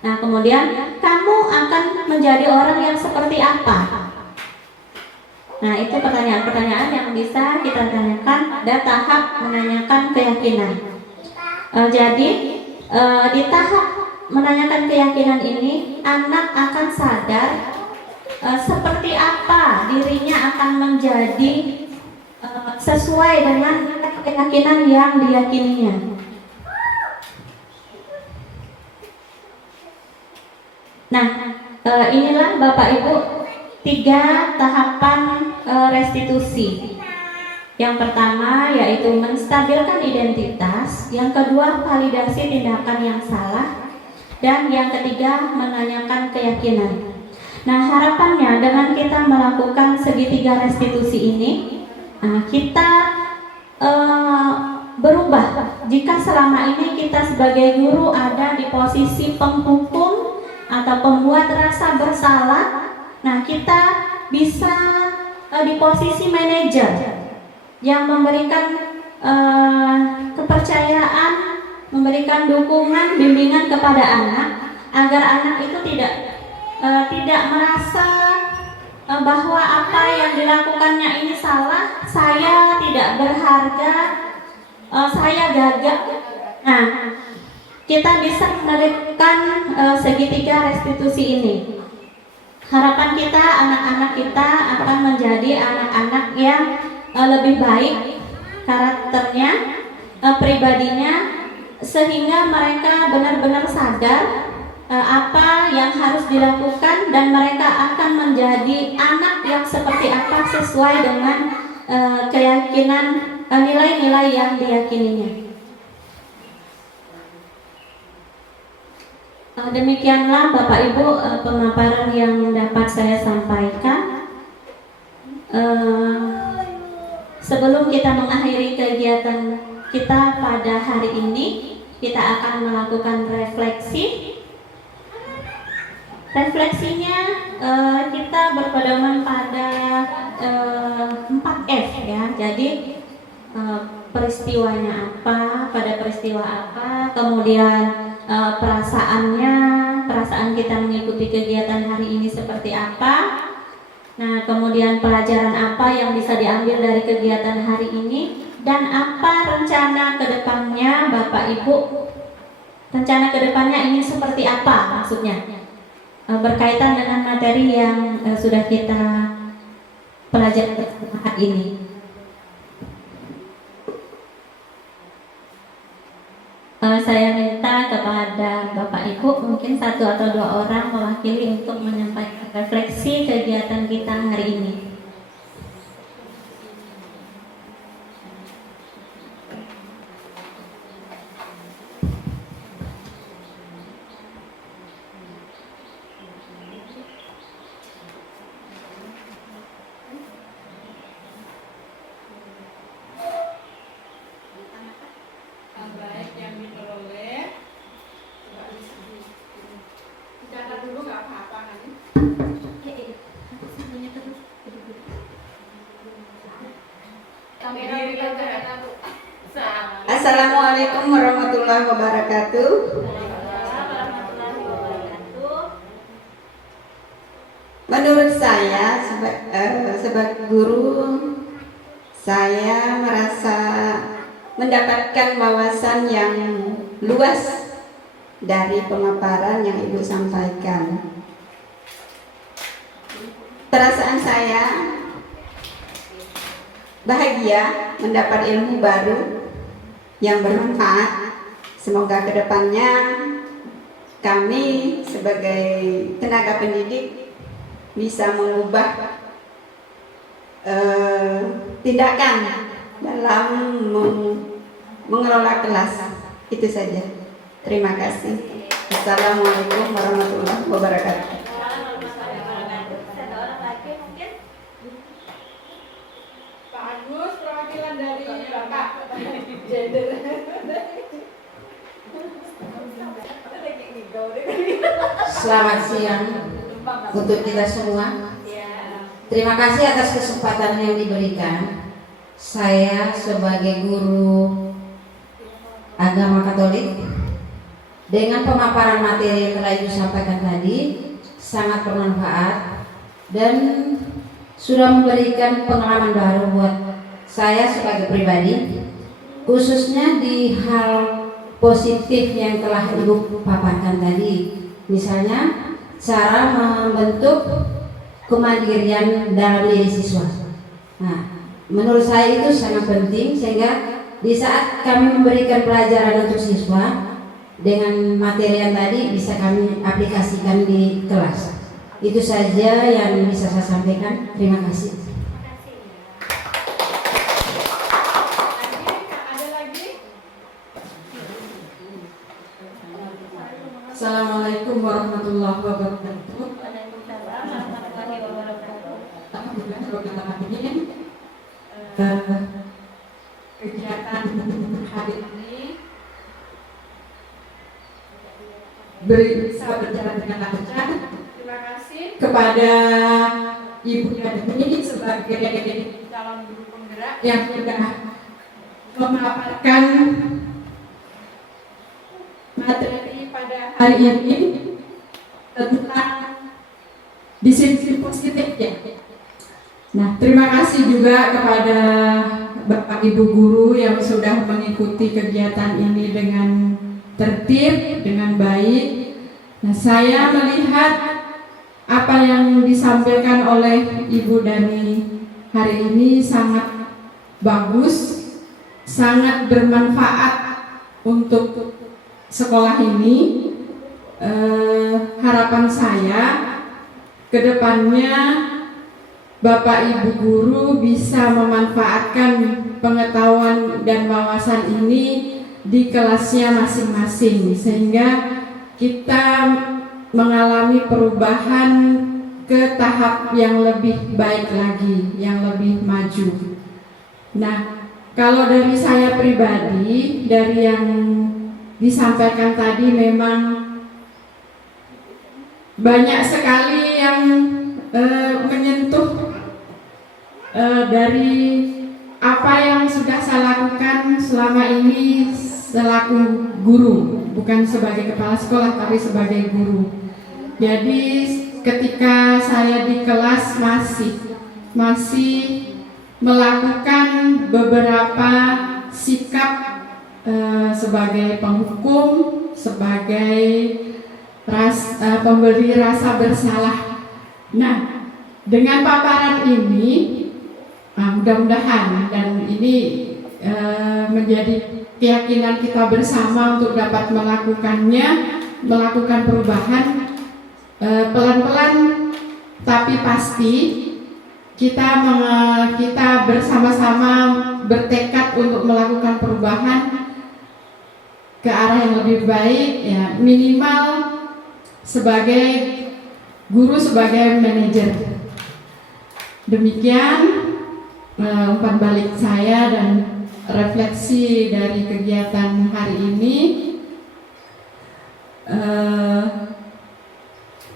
Nah, kemudian kamu akan menjadi orang yang seperti apa? Nah, itu pertanyaan-pertanyaan yang bisa kita tanyakan pada tahap menanyakan keyakinan. Jadi di tahap menanyakan keyakinan ini, anak akan sadar seperti apa dirinya akan menjadi sesuai dengan keyakinan yang diyakininya. Nah, inilah Bapak Ibu 3 tahapan restitusi. Yang pertama yaitu menstabilkan identitas, yang kedua validasi tindakan yang salah, dan yang ketiga menanyakan keyakinan. Nah, harapannya dengan kita melakukan segitiga restitusi ini, kita berubah. Jika selama ini kita sebagai guru ada di posisi penghukum atau pembuat rasa bersalah, nah kita bisa di posisi manajer yang memberikan kepercayaan, memberikan dukungan, bimbingan kepada anak agar anak itu tidak merasa bahwa apa yang dilakukannya ini salah, saya tidak berharga, saya gagal. Nah, kita bisa menerapkan segitiga restitusi ini. Harapan kita anak-anak kita akan menjadi anak-anak yang lebih baik karakternya, pribadinya, sehingga mereka benar-benar sadar apa yang harus dilakukan dan mereka akan menjadi anak yang seperti apa sesuai dengan keyakinan nilai-nilai yang diyakininya. Demikianlah Bapak Ibu pemaparan yang dapat saya sampaikan. Sebelum kita mengakhiri kegiatan kita pada hari ini, kita akan melakukan refleksi. Refleksinya kita berpedoman pada 4F ya. Jadi peristiwanya apa, pada peristiwa apa, kemudian perasaan kita mengikuti kegiatan hari ini seperti apa. Nah, kemudian pelajaran apa yang bisa diambil dari kegiatan hari ini, dan apa rencana kedepannya Bapak Ibu. Rencana kedepannya ingin seperti apa maksudnya, berkaitan dengan materi yang sudah kita pelajari bersama hari ini. Saya minta kepada Bapak Ibu mungkin 1 atau 2 orang mewakili untuk menyampaikan refleksi kegiatan kita hari ini. Assalamualaikum warahmatullahi wabarakatuh. Menurut saya sebagai guru, saya merasa mendapatkan wawasan yang luas dari pemaparan yang Ibu sampaikan. Perasaan saya bahagia mendapat ilmu baru yang bermanfaat. Semoga kedepannya kami sebagai tenaga pendidik bisa mengubah tindakan dalam mengelola kelas. Itu saja. Terima kasih. Assalamualaikum warahmatullahi wabarakatuh. Pak Agus, perwakilan dari Bapak gender. Selamat siang untuk kita semua. Terima kasih atas kesempatan yang diberikan. Saya sebagai guru agama Katolik, dengan pemaparan materi yang telah Ibu sampaikan tadi sangat bermanfaat dan sudah memberikan pengalaman baru buat saya sebagai pribadi, khususnya di hal positif yang telah Ibu paparkan tadi. Misalnya cara membentuk kemandirian dalam diri siswa. Nah, menurut saya itu sangat penting, sehingga di saat kami memberikan pelajaran untuk siswa dengan materi yang tadi bisa kami aplikasikan di kelas. Itu saja yang bisa saya sampaikan. Terima kasih. Ada lagi? Assalamualaikum warahmatullahi wabarakatuh. Kegiatan hari ini bisa berjalan dengan lancar. Terima kasih Kepada Ibu Dani sebagai calon guru penggerak. yang sudah memaparkan materi pada hari ini tentang disiplin positif ya. Nah, terima kasih juga kepada Bapak Ibu guru yang sudah mengikuti kegiatan ini dengan tertib, dengan baik. Nah, saya melihat apa yang disampaikan oleh Ibu Dani hari ini sangat bagus, sangat bermanfaat untuk sekolah ini. Harapan saya ke depannya Bapak Ibu guru bisa memanfaatkan pengetahuan dan wawasan ini di kelasnya masing-masing, sehingga kita mengalami perubahan ke tahap yang lebih baik lagi, yang lebih maju. Nah, kalau dari saya pribadi, dari yang disampaikan tadi memang banyak sekali yang menyentuh dari apa yang sudah saya lakukan selama ini selaku guru, bukan sebagai kepala sekolah tapi sebagai guru. Jadi ketika saya di kelas masih melakukan beberapa sikap sebagai penghukum, sebagai pemberi rasa bersalah. Nah, dengan paparan ini mudah-mudahan, dan ini menjadi keyakinan kita bersama untuk dapat melakukan perubahan pelan-pelan tapi pasti. Kita bersama-sama bertekad untuk melakukan perubahan ke arah yang lebih baik, ya, minimal sebagai guru, sebagai manajer. Demikian umpan balik saya dan refleksi dari kegiatan hari ini.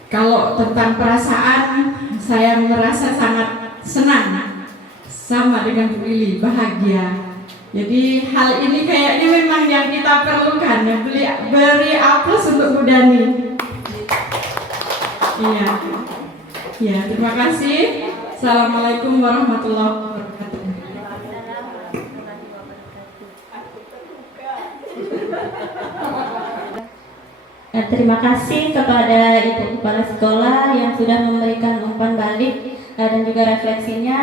Kalau tentang perasaan, saya merasa sangat senang, sama dengan Bu Lili, bahagia. Jadi hal ini kayaknya memang yang kita perlukan, ya. Beri aplaus untuk Bu Dani. Iya, ya, terima kasih. Assalamualaikum warahmatullahi wabarakatuh. Terima kasih kepada Ibu Kepala Sekolah yang sudah memberikan umpan balik dan juga refleksinya,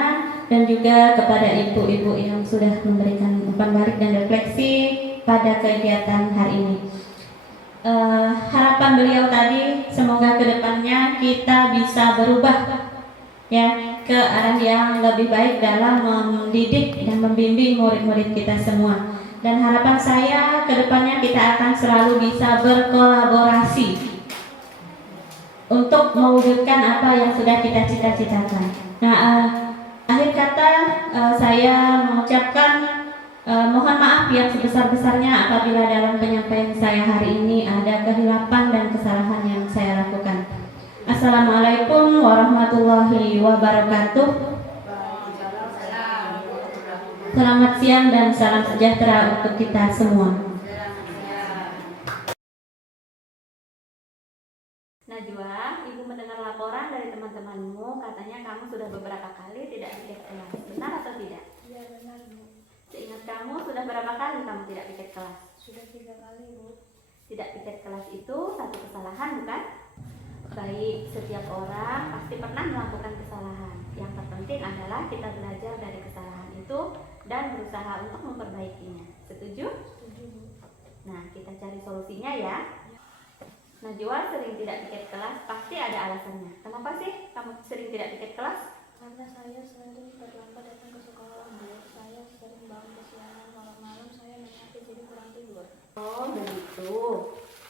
dan juga kepada ibu-ibu yang sudah memberikan umpan balik dan refleksi pada kegiatan hari ini. Harapan beliau tadi semoga kedepannya kita bisa berubah ya ke arah yang lebih baik dalam mendidik dan membimbing murid-murid kita semua. Dan harapan saya kedepannya kita akan selalu bisa berkolaborasi untuk mewujudkan apa yang sudah kita cita-citakan. Nah, akhir kata saya mengucapkan mohon maaf yang sebesar-besarnya apabila dalam penyampaian saya hari ini ada kehilapan dan kesalahan yang saya lakukan. Assalamualaikum warahmatullahi wabarakatuh. Selamat siang dan salam sejahtera untuk kita semua. Najwa, ibu mendengar laporan dari teman-temanmu, katanya kamu sudah beberapa kali tidak piket kelas. Benar atau tidak? Iya benar Bu. Seingat kamu sudah berapa kali kamu tidak piket kelas? Sudah 3 kali Bu. Tidak piket kelas itu satu kesalahan, bukan? Baik, setiap orang pasti pernah melakukan kesalahan. Yang terpenting adalah kita belajar dari kesalahan itu dan berusaha untuk memperbaikinya. Setuju? Setuju Bu. Nah, kita cari solusinya ya. Najwa sering tidak piket kelas, pasti ada alasannya. Kenapa sih kamu sering tidak piket kelas? Karena saya sering terlambat datang ke sekolah Bu. Saya sering bangun kesiangan, malam-malam saya menyakit jadi kurang tidur. Oh, begitu.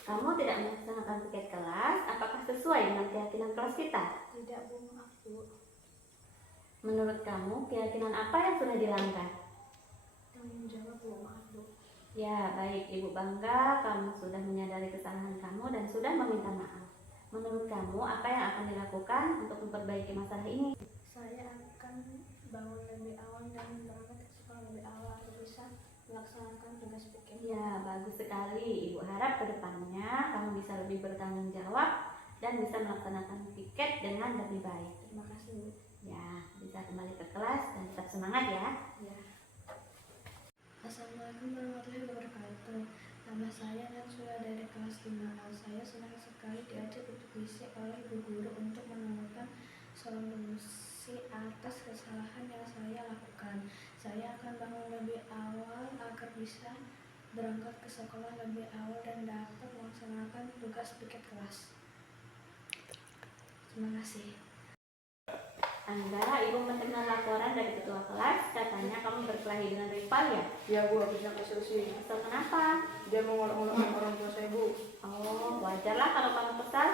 Kamu tidak melaksanakan piket kelas, apakah sesuai dengan keyakinan kelas kita? Tidak Bu, maaf Bu. Menurut kamu, keyakinan apa yang sudah dilanggar? Tanggung jawab Bu, maaf Bu. Ya, baik, Ibu bangga kamu sudah menyadari kesalahan kamu dan sudah meminta maaf. Menurut kamu, apa yang akan dilakukan untuk memperbaiki masalah ini? Saya akan bangun lebih awal dan berangkat ke sekolah lebih awal agar bisa melaksanakan tugas pikir. Ya, bagus sekali. Ibu harap ke depannya kamu bisa lebih bertanggung jawab dan bisa melaksanakan piket dengan lebih baik. Terima kasih Bu. Ya, bisa kembali ke kelas dan tetap semangat ya. Ya. Assalamualaikum warahmatullahi wabarakatuh. Nama saya Natsula dari kelas 5A. Saya senang sekali diajak berdiskusi oleh ibu guru untuk menemukan solusi atas kesalahan yang saya lakukan. Saya akan bangun lebih awal agar bisa berangkat ke sekolah lebih awal dan dapat melaksanakan tugas piket kelas. Terima kasih. Angga, Ibu mendengar laporan dari ketua kelas, katanya kamu berkelahi dengan rival ya? Iya Bu, habisnya kesel sih. Kesel kenapa? Dia mau ngolok-ngolok sama orang tua saya Bu. Oh, wajarlah kalau kamu kesal.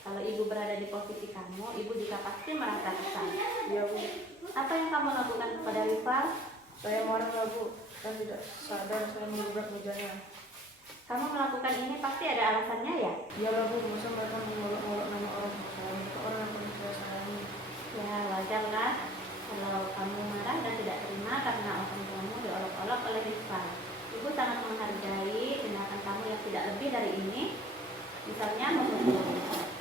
Kalau ibu berada di posisi kamu, ibu juga pasti merasa kesal. Iya Bu. Apa yang kamu lakukan kepada rival? Saya marah lah Bu, dan tidak sadar saya menggugat mejanya. Kamu melakukan ini pasti ada alasannya ya? Iya lah Bu, masa mereka mengolok-ngolok nama orang tua saya, itu orang yang paling saya sayangi. Ya, wajarlah kalau kamu marah dan tidak terima karena orang tuamu diolok-olok oleh rival. Ibu sangat menghargai tindakan kamu yang tidak lebih dari ini, misalnya memukul.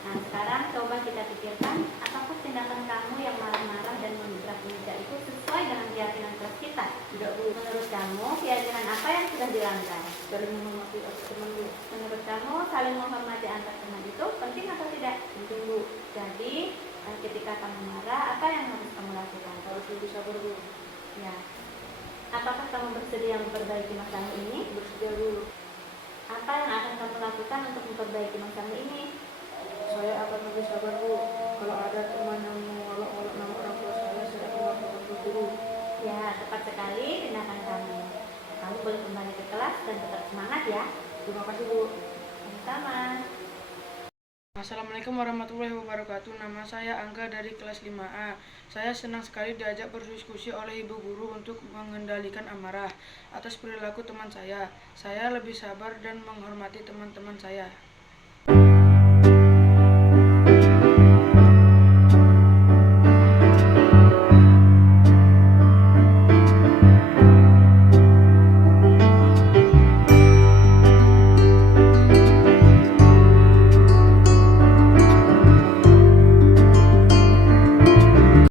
Nah, sekarang coba kita pikirkan apakah tindakan kamu yang marah-marah dan mengebrak meja itu sesuai dengan keyakinan kelas kita? Tidak Bu, Menurut kamu, keyakinan apa yang sudah dilanggar? saling menghormati teman Bu. Menurut kamu, saling menghormati antar teman itu penting atau tidak? Penting Bu, Jadi, ketika kamu marah, apa yang harus kamu lakukan? harus lebih sabar Bu. Ya. Apakah kamu bersedia memperbaiki masalah ini? Bersedia Bu. Apa yang akan kamu lakukan untuk memperbaiki masalah ini? Saya akan lebih sabar Bu. Kalau ada teman yang mengolok-olok nama orang tua saya akan laporkan ke guru. Ya, tepat sekali tindakan kamu. Kamu boleh kembali ke kelas dan tetap semangat ya. Terima kasih Bu. Sama-sama. Assalamualaikum warahmatullahi wabarakatuh. Nama saya Angga dari kelas 5A. Saya senang sekali diajak berdiskusi oleh ibu guru untuk mengendalikan amarah atas perilaku teman saya. Saya lebih sabar dan menghormati teman-teman saya.